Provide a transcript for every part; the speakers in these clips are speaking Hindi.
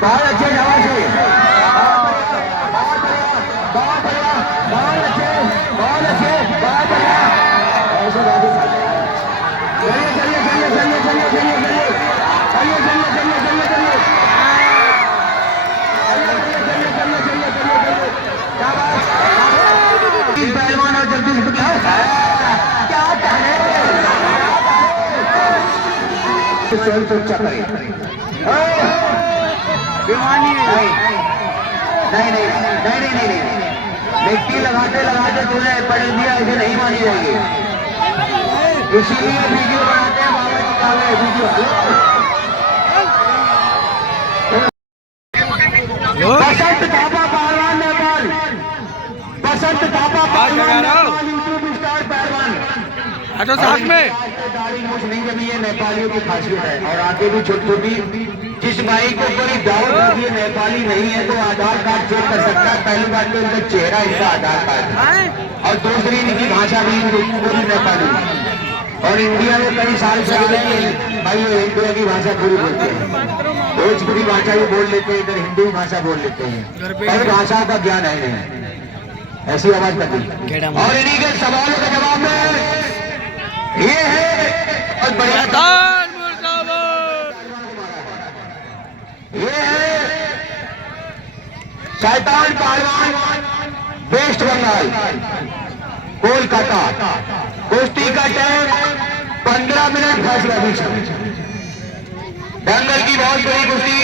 बहुत अच्छे जवाब से, बहुत बढ़िया, बहुत अच्छे, बहुत अच्छे, बहुत बढ़िया। ऐसे बातें चलिए चलिए चलिए चलिए चलिए चलिए चलिए चलिए चलिए चलिए चलिए चलिए क्या बात। पहलवान और जगदीश क्या क्या स्वयं सुरक्षा करें। नहीं, मिट्टी लगाते लगाते तूने पढ़ दिया, इसे नहीं मानी जाएगी। इसीलिए वीडियो बनाते हैं, बाबा जी का वीडियो। बसंत थापा पहलवान नेपाल, बसंत थापा पहलवान यूट्यूब स्टार पहलवान। तो साथ में दाढ़ी मूछ नहीं जमी, ये नेपालियों की खासियत है। और आगे भी छोटी छोटी, जिस भाई को कोई डाउट होती है नेपाली नहीं है तो आधार कार्ड चेक कर सकता है। पहली बात तो इनका चेहरा, इनका आधार कार्ड, और दूसरी इनकी भाषा भी पूरी नेपाली। और इंडिया में कई साल से आ रहे हैं भाई, ये इंडिया की भाषा पूरी बोलते हैं, भोजपुरी भाषा भी बोल लेते हैं, इधर हिंदी भाषा बोल लेते हैं, कई भाषा का ज्ञान है नहीं, ऐसी आवाज करती। और इन्हीं के सवालों के जवाब में ये है और बढ़िया, ये है शैतान पहलवान, वेस्ट बंगाल, कोलकाता। कुश्ती का टाइम 15 मिनट, फैसला बीच में। दंगल की बहुत बड़ी कुश्ती,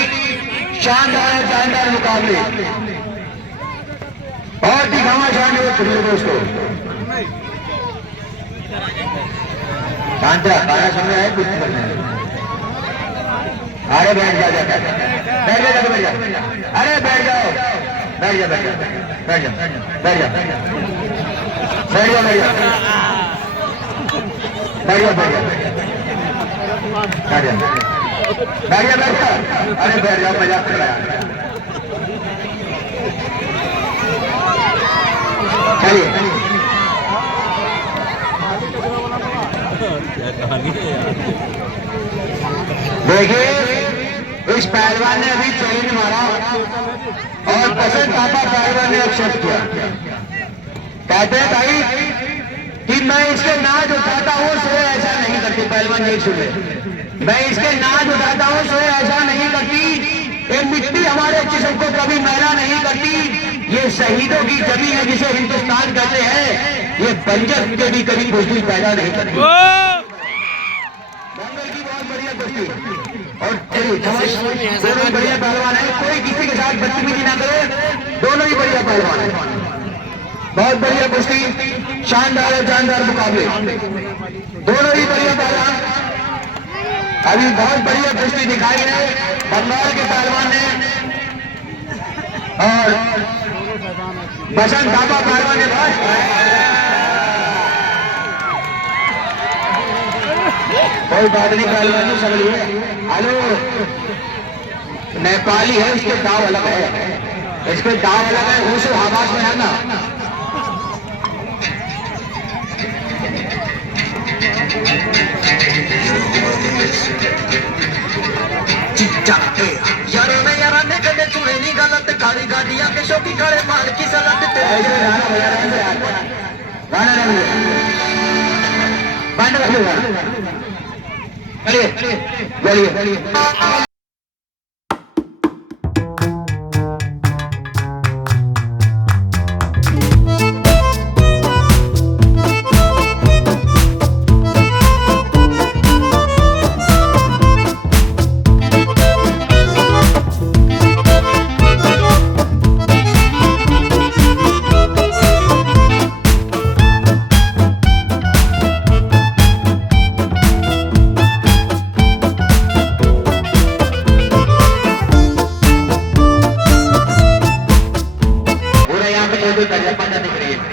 शानदार मुकाबले, बहुत ही घमासान है। सुनिए दोस्तों, शांत रहा, सुन रहा है, कुश्ती करना है। अरे बैठ जाओ, बैठ जाओ, बैठ जाओ, बैठ जाओ, अरे बैठ जाओ, बैठ जाओ, बैठ जाओ, बैठ जाओ, बैठ जाओ, बैठ जाओ, बैठ जाओ, बैठ जाओ, बैठ जाओ, अरे बैठ जाओ, मजाक कर रहा है। चलिए देखिए, इस पहलवान ने अभी चैन मारा और बसंत थापा पहलवान ने एक्सेप्ट किया। कहते हैं भाई कि मैं इसके नाच उठाता हूँ, सो ऐसा नहीं करती। पहलवान नहीं सुने, मैं इसके नाच उठाता हूँ, सो ऐसा नहीं करती। ये मिट्टी हमारे जिस्म को कभी मैला नहीं करती। ये शहीदों की जमीन है जिसे हिंदुस्तान कहते हैं। ये बंजर के भी कभी खुशबू पैदा नहीं करती। दंगल की बहुत बढ़िया कुश्ती, और दोनों बढ़िया पहलवान है, कोई किसी के साथ बदतमीजी ना करे, दोनों ही बढ़िया पहलवान है। बहुत बढ़िया कुश्ती, शानदार और जानदार मुकाबले, दोनों ही बढ़िया पहलवान। अभी बहुत बढ़िया कुश्ती दिखाई है बंगाल के पहलवान ने और बसंत थापा पहलवान ने। कोई बात नहीं, पहलवान तो समझिए। हेलो, नेपाली है, इसके दाव अलग है, इसके दाव अलग है। होश आवाज में है ना, यारों ने यारा ने कदे चुने नहीं गलत काली गाड़ियां के शौकी खड़े माल की सलत बंद रखिएगा। चलिए चलिए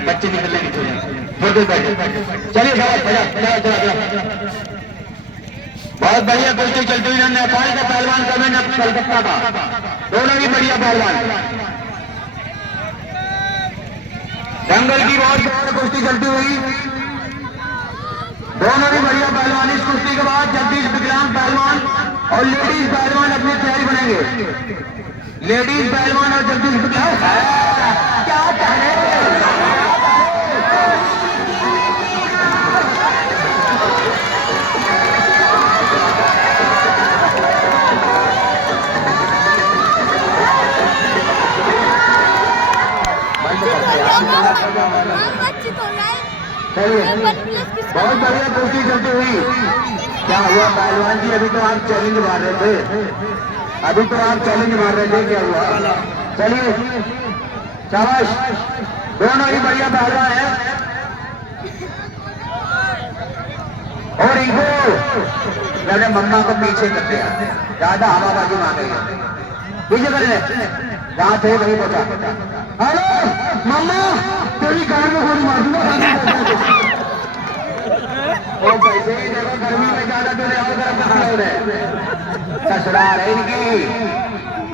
बच्चे निकलने की चलिए बहुत बढ़िया कुश्ती चलती हुई। नेपाल का पहलवान का मैंने कलकत्ता का, दोनों ही बढ़िया पहलवान। दंगल की बहुत बढ़िया कुश्ती चलती हुई, दोनों ही बढ़िया पहलवान। इस कुश्ती के बाद जगदीश विक्रांत पहलवान और लेडीज पहलवान अपनी तैयारी बनाए। मिलेंगे। लेडीज पहलवान और जल्दी से क्या कह रहे बहुत बढ़िया कुश्ती चलती हुई। क्या हुआ पहलवान जी? अभी तो आप चैलेंज मार रहे थे, अभी तो आप चैलेंज मार रहे थे, क्या हुआ? चलिए शाबाश, दोनों ही बढ़िया पहलवान है। और इनको मैंने मम्मा को पीछे कर दिया, ज्यादा हवाबाजी मांग रही है, पीछे कर ले, जहां थे वहीं पहुंचा। हेलो मम्मा, तेरी कार में गोली मार दूंगा। और पैसे ही देखो, गर्मी में ज्यादा तो और गर्म है, ससुराल है इनकी।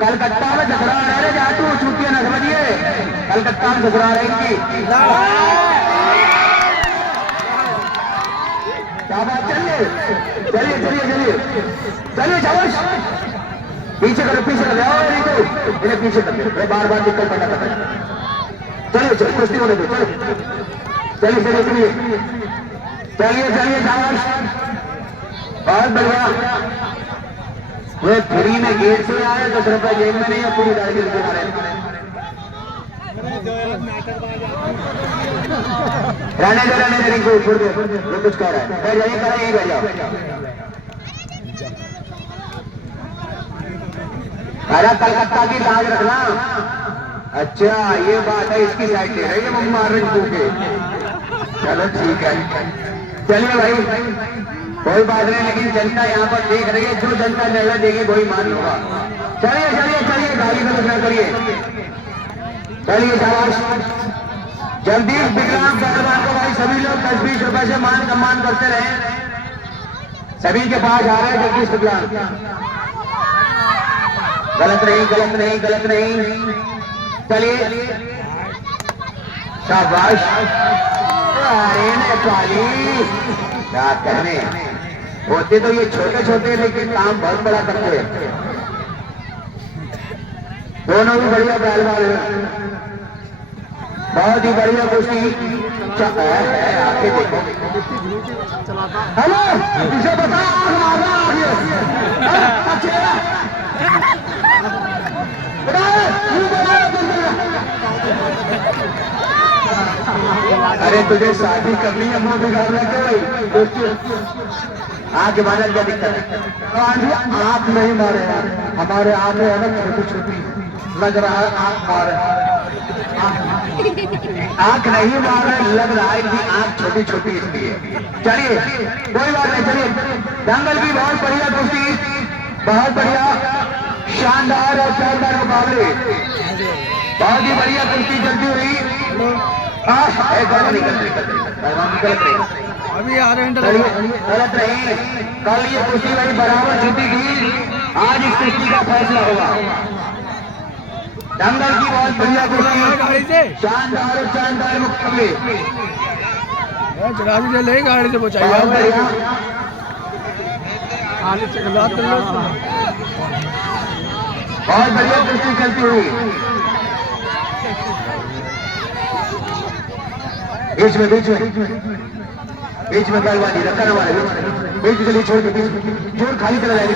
कलकत्ता में ससुराल है रे, जा तू छुट्टियां न समझिए, कलकत्ता में ससुराल है इनकी। क्या बात? चलिए चलिए चलिए चलिए चलिए, शाबाश, पीछे करो, पीछे कर जाओ, इन्हें पीछे कर दो, बार बार दिक्कत पड़ता है। चलिए चलिए, कुश्ती होने दो, चलिए चलिए चलिए चलिए चलिए चलिए, शाबाश, बहुत बढ़िया। वे फ्री में गेट से आए, 10 रुपए जेब में नहीं है, पूरी गाड़ी के लिए रहने दे इनको, छोड़ दो, जो कुछ कह रहा है बैठ जाइए, कह रहे यही बैठ जाओ। अरे कलकत्ता की लाज रखना। अच्छा ये बात है, इसकी साइड ले रही है मम्मा रिंकू के। चलो ठीक है, चलिए भाई, कोई बात नहीं, लेकिन जनता यहाँ पर देख रही है, जो जनता निर्णय देगी वही मान होगा। चलिए चलिए चलिए, गाली गलत न करिए, चलिए शाबाश। जगदीश विकलांग पहलवान को भाई सभी लोग 10-20 रुपए से मान सम्मान करते रहे, सभी के पास आ रहे हैं जगदीश विकलांग। गलत नहीं गलत नहीं गलत नहीं, चलिए शाबाश। अरे नेपाली क्या कहने, होते तो ये छोटे छोटे लेकिन काम बहुत बड़ा करते हैं। दोनों भी बढ़िया पहलवान है, बहुत ही बढ़िया कुश्ती है। आके देखो, हेलो इसे बता, अरे तुझे शादी करनी है, मुंह बिगाड़ना क्यों भाई? आगे मारना क्या दिक्कत है? आप नहीं मारे, हमारे आंखें है ना छोटी छोटी, लग रहा है आंख मारे, आंख नहीं मार रहे, लग रहा है कि आंख छोटी छोटी इसलिए। चलिए कोई बात नहीं, चलिए दंगल की बहुत बढ़िया कुश्ती, बहुत बढ़िया शानदार और शानदार मुकाबले, बहुत ही बढ़िया कुश्ती चलती हुई। अभी आ रहे हैं, गलत नहीं, कल ये कुश्ती भाई बराबर जीती थी, आज इस कुश्ती का फैसला होगा। दंगल की बहुत बढ़िया कुश्ती, शानदार और शानदार मुकाबले, ले गाड़ी से बचाइए, बहुत बढ़िया कुश्ती चलती हुई। बीच में पहलवानी रखना वाले, बीच में छोड़ के, जोर खाली चला जाएगी,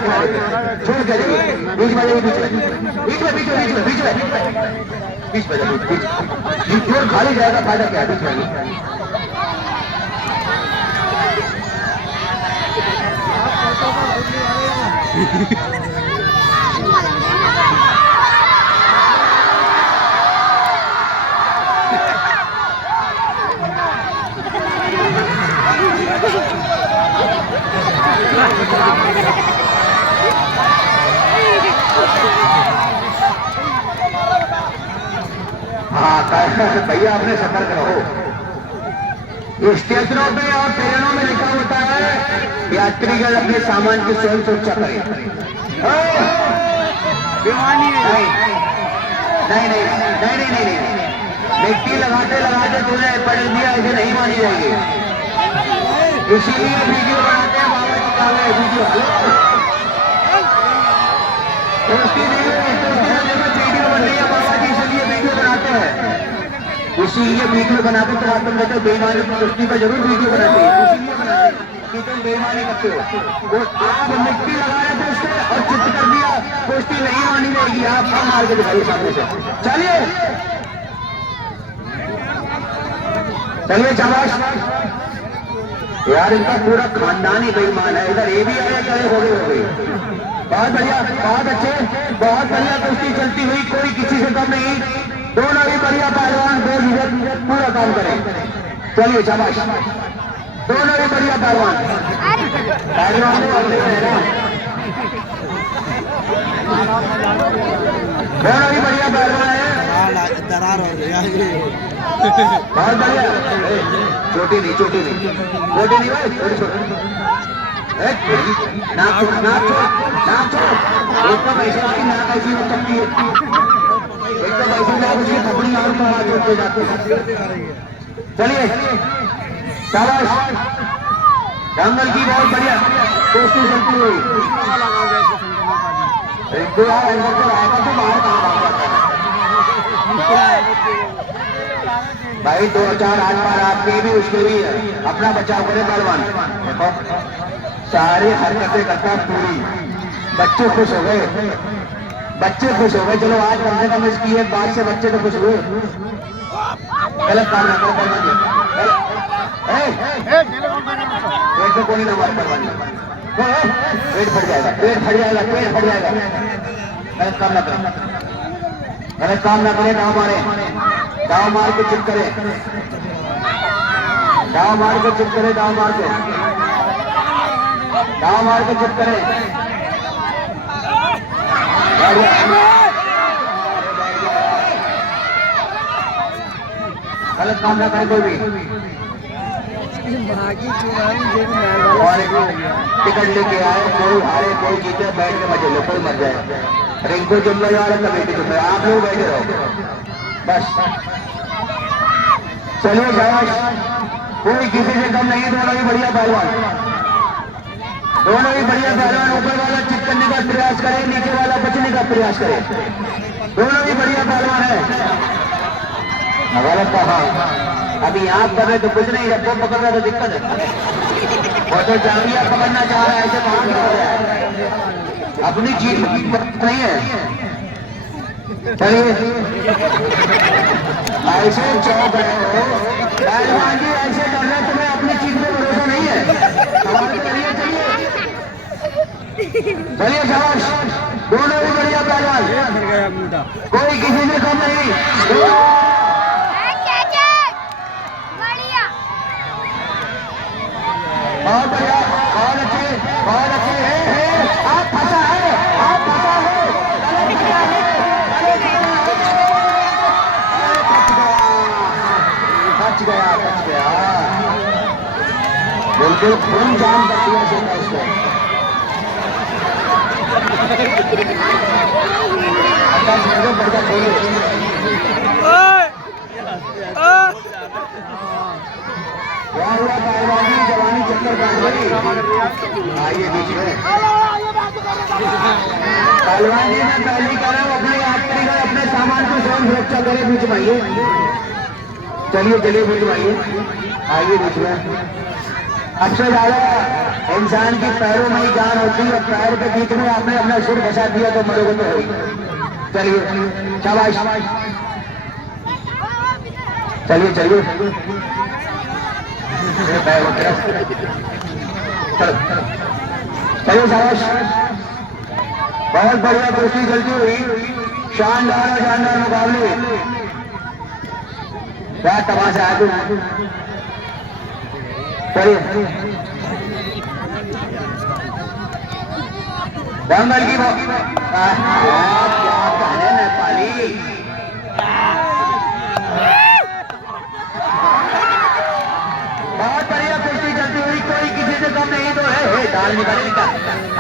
छोड़ के जाइए, बीच में जाइए, बीच में जोर खाली जाएगा, फायदा क्या है? बीच में हाँ भैया, अपने सतर्क रहो। स्टेशनों पे और ट्रेनों में लिखा होता है यात्रीगण अपने सामान की स्वयं सुरक्षा करें। नहीं, मिट्टी लगाते लगाते तुमने पढ़ दिया, इसे नहीं मानी जाएगी, इसीलिए वीडियो बनाते हैं बाबा जी का वीडियो। इसीलिए वीडियो बनाते तो आप तुम कहते हो बेईमानी की कुश्ती का जरूर वीडियो बनाते हैं, इसीलिए बनाते हैं कि तुम बेईमानी करते हो। वो आप मिट्टी लगा रहे थे उससे और चित्त कर दिया, कुश्ती नहीं मानी जाएगी, आप हम मार के दिखाइए सामने से। चलिए चलिए शाबाश यार, इनका पूरा खानदान ही बेईमान है। इधर ये भी आया करे हो गई। बहुत बढ़िया, बहुत अच्छे, बहुत बढ़िया कुश्ती चलती हुई, कोई किसी से कम नहीं, दोनों ही बढ़िया पहलवान बेझिझक पूरा काम करें। चलिए शाबाश, दोनों ही बढ़िया पहलवान पहलवान दोनों ही बढ़िया पहलवान है। दरार हो गया बहुत बढ़िया, छोटी नहीं छोटी नहीं छोटी नहीं भाई, छोटी छोटी नाक छोड़ नाक छोड़ नाक छोड़, एक तो पैसे की नाक ऐसी हो सकती है, एक तो पैसे नाक उसकी कपड़ी और मार जोड़ते जाते। चलिए शाबाश, दंगल की बहुत बढ़िया कोशिश चलती हुई। रिंकू यार अंदर तो आएगा तो बाहर कहाँ भाग जाता है भाई, 2-4 हाथ मार आपके भी उसके भी है, अपना बचाव करे पहलवान। देखो सारी हरकतें करता पूरी, बच्चे खुश हो गए, बच्चे खुश हो गए। चलो आज कम से कम इसकी एक बात से बच्चे तो खुश हुए। गलत काम ना करो पहलवान, पेट में कोई ना मार पहलवान, पेट फट जाएगा, पेट फट जाएगा, पेट फट जाएगा। गलत काम ना करें, गलत काम ना करें, दाव मारे, दाव मार के चुप करे, दाव मार के चुप करे, दाव मार के, दाव मार के चुप करे। गलत काम ना करे कोई भी। और टिकट लेके आए, कोई हारे कोई जीते, बैठ के मजे लो, कोई मर जाए। रिंकू जिम्मेदार है, कमेटी जिम्मेदार, आप लोग बैठे रहो बस। चलिए शाबाश, कोई किसी से कम नहीं, दोनों ही बढ़िया पहलवान, दोनों ही बढ़िया पहलवान। ऊपर वाला चित करने का प्रयास करे, नीचे वाला बचने का प्रयास करे, दोनों ही बढ़िया पहलवान है। गलत कहा, अभी आप कर रहे तो कुछ नहीं, जब वो पकड़ रहा तो दिक्कत है। वो तो जामिया पकड़ना चाह रहा है, ऐसे कहाँ क्या हो रहा है, अपनी चीज नहीं है। चलिए ऐसे चौक रहे हो पहलवान जी, ऐसे कर रहे, तुम्हें अपनी चीज में भरोसा नहीं है। चलिए चलिए शाबाश, दोनों ही बढ़िया पहलवान, कोई किसी से कम नहीं। बहुत बढ़िया, बहुत अच्छे, बहुत अच्छे है। आप फंसा है, आप फंसा है, बच गया, बच गया, बिल्कुल खून जान कर दिया सोना उसको। बढ़िया खोलो, क्या हुआ पहलवानी जवानी चक्कर काट गई। आइए बीच में पहलवान जी, मैं पहली कर रहा हूँ, अपने यात्री का अपने सामान को स्वयं सुरक्षा करे, बीच में आइए। चलिए चलिए बीच में आइए, आइए बीच में। अक्सर ज्यादा इंसान की पैरों में ही जान होती है, पैर के बीच में आपने अपना सिर फंसा दिया तो मरोगे तो होगी। चलिए शाबाश, चलिए चलिए चलो चलिए शाबाश, बहुत बढ़िया कुश्ती चलती हुई, शानदार और शानदार मुकाबले। क्या तमाशा है तुम, चलिए दंगल की क्या कहने नेपाली। बहुत बढ़िया कुश्ती चलती हुई, कोई किसी से कम नहीं तो है। दाल निकाले निकाल,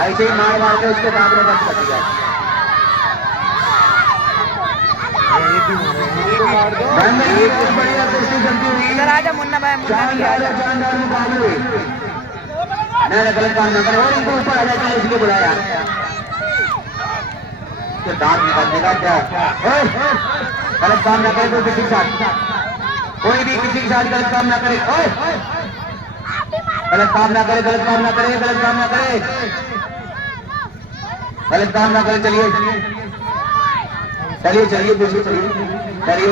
ऐसे ही मार मार के उसके दांत में बंद कर दिया। बहुत बढ़िया कुश्ती चलती हुई, शानदार मुकाबले। नहीं गलत काम न करो, और इनको ऊपर आ जाता है इसलिए बुलाया। तो दांत निकालने का क्या, गलत काम न करे कोई किसी के साथ। कोई भी किसी के साथ गलत काम ना करे। ओए गलत काम ना करे, गलत काम ना करे, गलत काम ना करे, गलत काम ना करे। चलिए चलिए चलिए चलिए चलिए,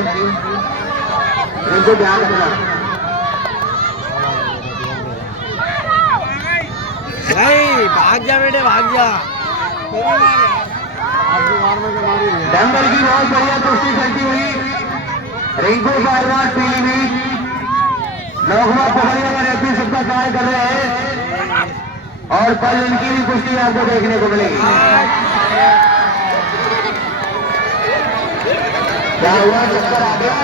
इनको ध्यान रखना। नहीं भाग जा बेटे, भाग जा। दंगल की बहुत बढ़िया कुश्ती चलती हुई रिंकू पहलवान पीलीभीत लोकमा पोखरिया में रहती सबका कार्य कर रहे हैं और कल इनकी भी कुश्ती आपको देखने को मिलेगी। क्या हुआ, चक्कर आ गया?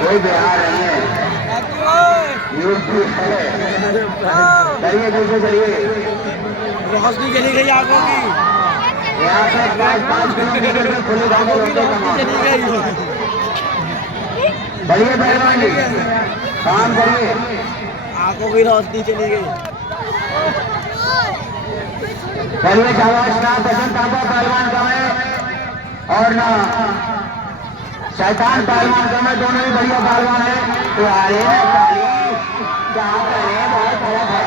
कोई बिहार नहीं है, यूपी है। चलिए दूसरे चलिए, रोशनी चली गई आंखों की, यहाँ से 5 किलोमीटर में खुले गाँव में चली गई। चलिए पहलवान जी काम करिए। आंखों की रोशनी चली गई। चलिए शाबाश। ना बसंत थापा पहलवान का है और ना शैतान पहलवान का है, दोनों ही बढ़िया पहलवान है। तो अरे ना काली क्या करें, बहुत फर्क है,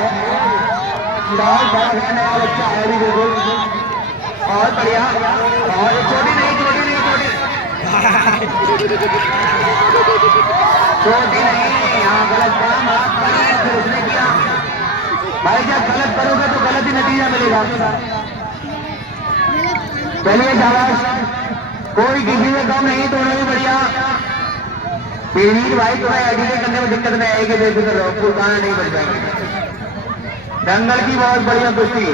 बहुत फर्क है। नया बच्चा है भी बिल्कुल, बहुत बढ़िया। और छोटी नहीं, छोटी नहीं, छोटी नहीं, यहाँ गलत काम आप करें फिर उसने किया। भाई जब गलत करोगे तो गलत ही नतीजा मिलेगा। चलिए शाबाश, कोई किसी में कम नहीं, दोनों ही बढ़िया। पीड़ित भाई तुम्हें एडिटिंग करने में दिक्कत नहीं आएगी, बेफिक्र रहो, कोई गाना नहीं बज पाएंगे। दंगल की बहुत बढ़िया कुश्ती,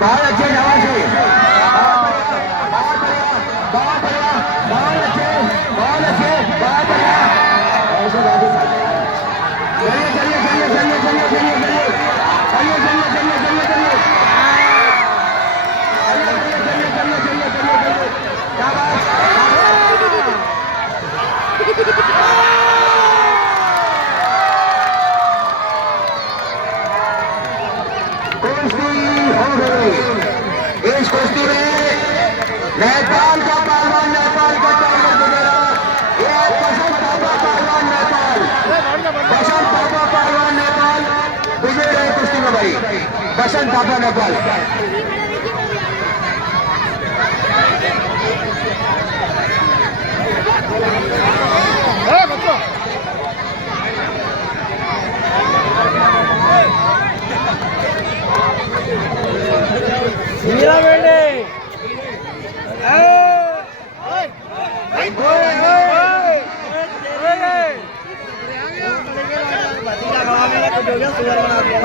बहुत अच्छे शाबाश है, बहुत बढ़िया, बहुत बढ़िया, बहुत अच्छे, बहुत अच्छे, बहुत बढ़िया। ऐसे बात ही साथ है। चलिए चलिए चलिए चलिए चलिए चलिए चलिए चलिए चलिए चलिए चलिए चलिए चलिए कुश्ती हो गई। इस कुश्ती में नेपाल का पहलवान, नेपाल का टाइगर वगैरह, ये बसंत थापा पहलवान नेपाल, बसंत थापा पहलवान नेपाल विजय रहे कुश्ती में। भाई बसंत थापा नेपाल। मेरा बेटे भतीजा बना मेरा, कुछ हो गया, सुगर बना दिया।